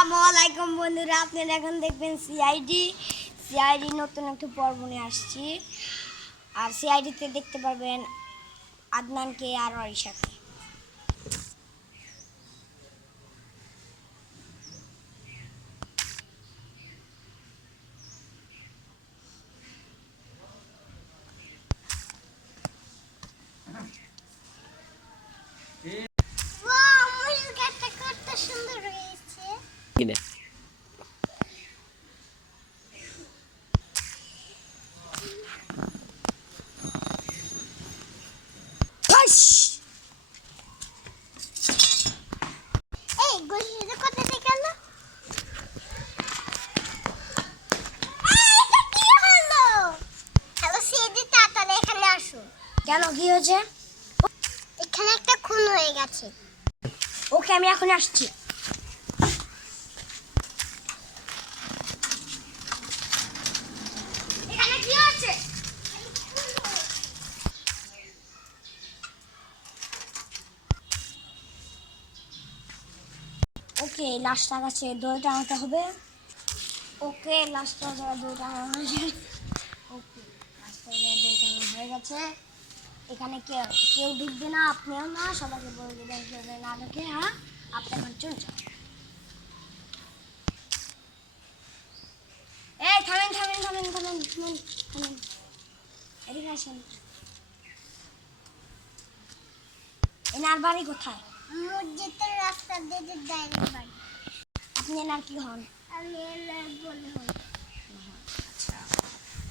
আসসালামাইকুম বন্ধুরা, আপনারা এখন দেখবেন সিআইডি নতুন একটা পর্ব নিয়ে আসছি। আর সিআইডিতে দেখতে পারবেন আদনানকে আর অরিশাকে। সুন্দর হয়েছে। কেন, কি হয়েছে? এখানে একটা খুন হয়ে গেছে। ওকে, আমি এখন আসছি। এখানে কি হয়েছে? ওকে, লাশটা কাছে দড়ি টানাতে হবে। ওকে, লাশটা দড়ি টানানো হয়েছে। ওকে, লাশটা দড়ি টানানো হয়ে গেছে। এখানে কেউ ঢুকবে না, আপনিও না। সবাইকে বলে দেবেন কেউ না ঢুকে। হ্যাঁ, আপনি এখন চলে যান। এই থামেন থামেন থামেন থামেন থামেন থামেন, এদিকে আসেন। এনার বাড়ি কোথায়? মসজিদের রাস্তা দিয়ে ডাইরেক্ট বাড়ি। আপনি এনার কি হন? আমি এলার বলে হই। আচ্ছা,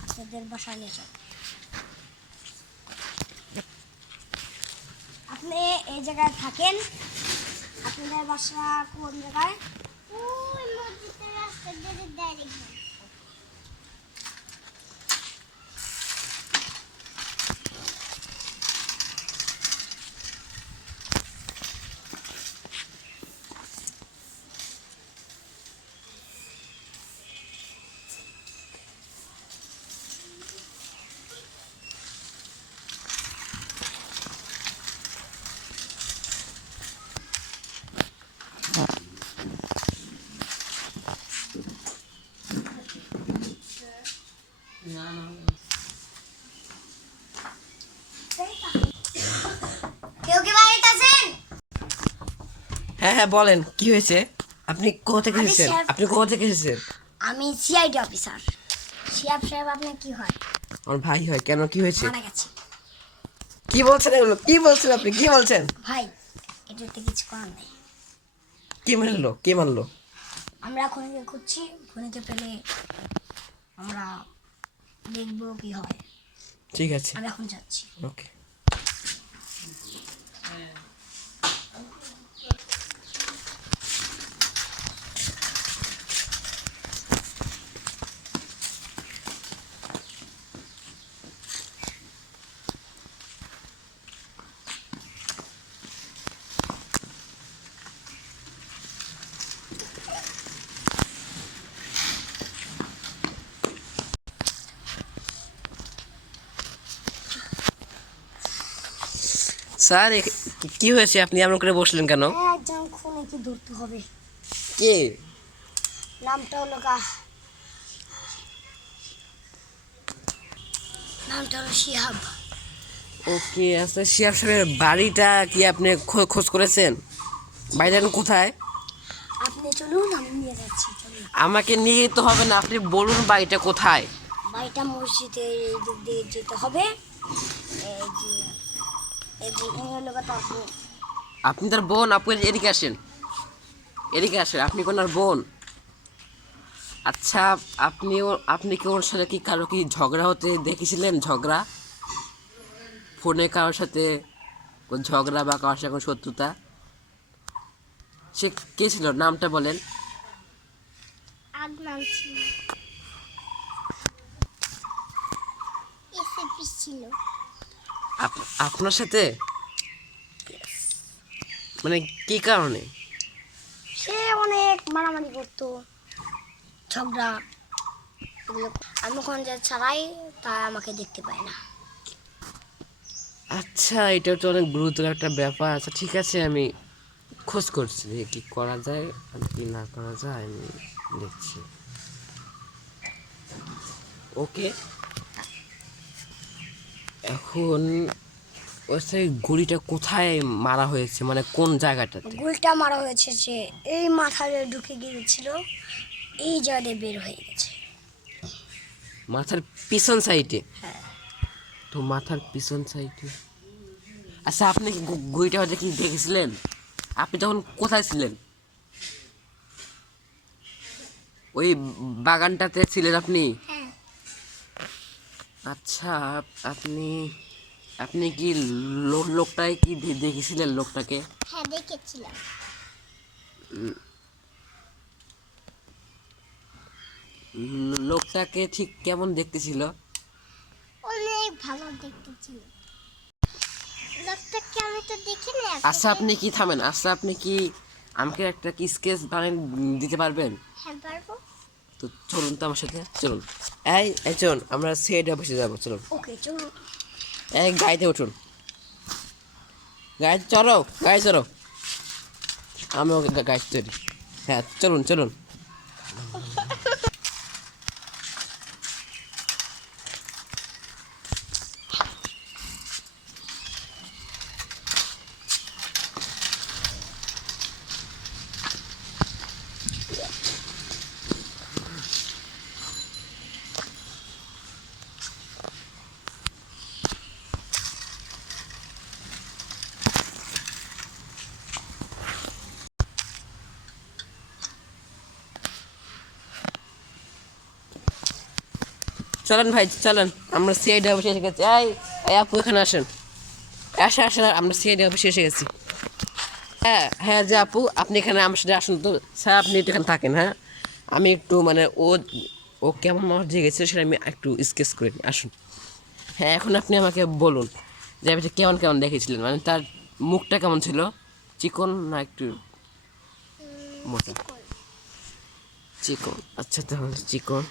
আপনাদের বাসায় নিয়ে যান। আপনি এই জায়গায় থাকেন। আপনাদের বাসা কোন জায়গায়? ওই মসজিদের রাস্তা দিয়ে ডাইরেক্ট বাড়ি। কেউ কি বাড়িতে আছেন? হ্যাঁ হ্যাঁ, বলেন কি হয়েছে? আপনি কোথা থেকে আমি এসেছেন? স্যার। আপনি কোথা থেকে এসেছেন? আমি সিআইডি অফিসার। শিয়াব সাহেব, আপনার কি হয়? আমার ভাই হয়। কেন, কি হয়েছে? মারা গেছে। কি বলছেন এগুলো? কি বলছেন আপনি? কি বলছেন? ভাই, এটাতে কিছু করার নেই। কি মারলো? কে মারলো? আমরা খুনিকে খুঁজছি। খুনিকে পেলে আমরা দেখবো কি হয়। ঠিক আছে, আমি এখন যাচ্ছি। ওকে। স্যার, কি হয়েছে? আপনি এমন করে বসলেন কেন? একজন খুনিকে ধরতে হবে। কে? নামটা হলো শিহাব। ওকে, আচ্ছা, শিয়াব সাহেবের বাড়িটা কি আপনি খোঁজ করেছেন? বাড়িটা এখন কোথায়? আপনি চলুন, আমি নিয়ে যাচ্ছি। চলুন। আমাকে নিয়ে তো হবে না, আপনি বলুন বাড়িটা কোথায়। বাড়িটা মসজিদের এই দিক দিয়ে যেতে হবে। এই যে এই হলো তার বোন। আপনি তার বোন? আপনি এদিকে আসেন, এদিকে আসেন। আপনি কোনার বোন? আচ্ছা, আপনি কি ওর সাথে কি কারো কি ঝগড়া হতে দেখেছিলেন? ঝগড়া ফোনে কারোর সাথে কোন ঝগড়া বা কারোর সাথে কোনো শত্রুতা? সে কে ছিল? নামটা বলেন। আদনান ছিল। এসএপি ছিল। আপনার সাথে? মানে কি কারণে? সে অনেক মারামারি করতো, ঝগড়া এগুলো। আমি ওখানে যা ছাড়াই তা আমাকে দেখতে পায় না। আচ্ছা, এটা তো অনেক গুরুতর একটা ব্যাপার। আচ্ছা ঠিক আছে, আমি খোঁজ করছি যে কি করা যায় আর কি না করা যায়, আমি দেখছি। ওকে, এখন ওই সেই গুলিটা কোথায় মারা হয়েছে, মানে কোন জায়গাটাতে? গুলটা মারা হয়েছে যে এই মাথায় ঢুকে গিয়েছিল, এই জায়গায় বের হয়ে গেছে। মাথার পিছন সাইডে? হ্যাঁ। তো মাথার পিছন সাইডে। আচ্ছা, আপনি কি গুলিটা হয়তো কি দেখেছিলেন? আপনি তখন কোথায় ছিলেন? ওই বাগানটাতে ছিলেন আপনি? হ্যাঁ। আচ্ছা, আপনি আপনি কি লোকটাকে কি দেখেছিলেন লোকটাকে? হ্যাঁ দেখেছিলাম। লোকটাকে ঠিক কেমন দেখতে ছিল? অনেক ভালো দেখতে ছিল। লোকটাকে আমি তো দেখিনি। আচ্ছা, আপনি কি থামেন, আচ্ছা আপনি কি আমাকে একটা কি স্কেচ বানিয়ে দিতে পারবেন? হ্যাঁ পারবো। তো চলুন তো আমার সাথে, চলুন। এই চলুন, আমরা সিআইডি অফিসে যাবো, চলুন। ওকে চলো। এই গাড়িতে উঠুন, গাড়ি চলো, গাড়ি চলো, আমি ওকে গাড়ি চড়ি। হ্যাঁ চলুন চলুন। চলেন ভাই চলেন, আমরা সিআইডি অফিসে এসে গেছি। এই আপু এখানে আসেন, আসেন আসেন, আমরা সিআইডি অফিসে এসে গেছি। হ্যাঁ হ্যাঁ, যে আপু আপনি এখানে আমার সাথে আসুন তো। স্যার আপনি একটু এখানে থাকেন, হ্যাঁ আমি একটু মানে ও কেমন মানুষ যে গেছিলো সেটা আমি একটু স্কেচ করে নিই, আসুন। হ্যাঁ, এখন আপনি আমাকে বলুন যে আপনি কেমন কেমন দেখেছিলেন, মানে তার মুখটা কেমন ছিল, চিকন না একটু মোটা? চিকন, আচ্ছা তাহলে চিকন।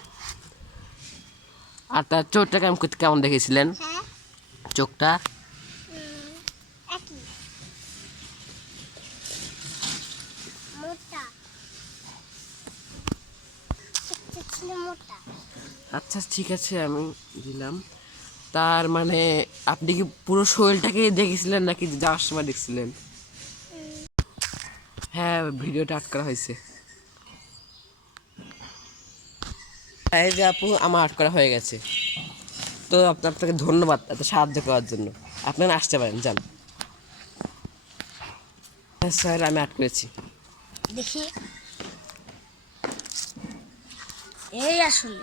আর তার চোখটা কেমন কেমন দেখেছিলেন? হ্যাঁ চোখটা একই মোটা। চোখটা ছিল মোটা। আচ্ছা ঠিক আছে, আমি দিলাম। তার মানে আপনি কি পুরো শরীরটাকে দেখেছিলেন নাকি যাওয়ার সময় দেখছিলেন? হ্যাঁ, ভিডিওটা আট করা হয়েছে। এই যে আপু, আমার আট করা হয়ে গেছে। তো আপনাকে ধন্যবাদ এত সাহায্য করার জন্য। আপনারা আসতে পারেন, যান। হ্যাঁ স্যার, আমি আট করেছি। দেখি এই আসলে